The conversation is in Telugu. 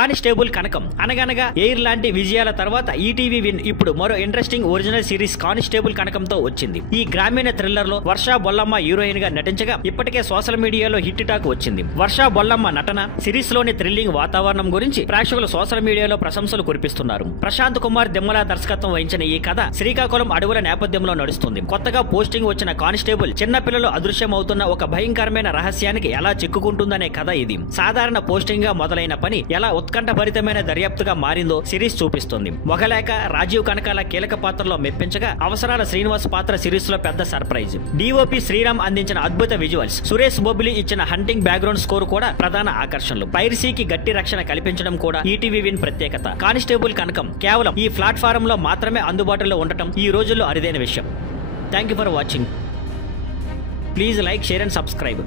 కానిస్టేబుల్ కనకం అనగనగా ఎయిర్ లాంటి విజయాల తర్వాత ఈటీవీ విన్ ఇప్పుడు మరో ఇంట్రెస్టింగ్ ఒరిజినల్ సిరీస్ కానిస్టేబుల్ కనకంతో వచ్చింది. ఈ గ్రామీణ థ్రిల్లర్ లో వర్ష బొల్లమ్మ హీరోయిన్ గా నటించగా ఇప్పటికే సోషల్ మీడియాలో హిట్ టాక్ వచ్చింది. వర్ష బొల్లమ్మ నటన, సిరీస్ లోని థ్రిల్లింగ్ వాతావరణం గురించి ప్రేక్షకులు సోషల్ మీడియాలో ప్రశంసలు కురిపిస్తున్నారు. ప్రశాంత్ కుమార్ దెమ్మల దర్శకత్వం వహించిన ఈ కథ శ్రీకాకుళం అడవుల నేపథ్యంలో నడుస్తుంది. కొత్తగా పోస్టింగ్ వచ్చిన కానిస్టేబుల్ చిన్నపిల్లలు అదృశ్యమవుతున్న ఒక భయంకరమైన రహస్యానికి ఎలా చిక్కుకుంటుందనే కథ ఇది. సాధారణ పోస్టింగ్ గా మొదలైన పని ఎలా ఉత్కంఠభరితమైన దర్యాప్తుగా మారిందో సిరీస్ చూపిస్తుంది. మొగలేక రాజీవ్ కనకాల కీలక పాత్రలో మెప్పించగా అవసరాల శ్రీనివాస్ పాత్ర సిరీస్ లో పెద్ద సర్ప్రైజ్. డిఓపి శ్రీరామ్ అందించిన అద్భుత విజువల్స్, సురేష్ బొబ్బిలి ఇచ్చిన హంటింగ్ బ్యాక్గ్రౌండ్ స్కోర్ కూడా ప్రధాన ఆకర్షణలు. పైరసీకి గట్టి రక్షణ కల్పించడం కూడా ఈటీవీ విన్ ప్రత్యేకత. కానిస్టేబుల్ కనకం కేవలం ఈ ప్లాట్ఫారం లో మాత్రమే అందుబాటులో ఉండటం ఈ రోజుల్లో అరుదైన విషయం. Thank you for watching. Please like, share and subscribe.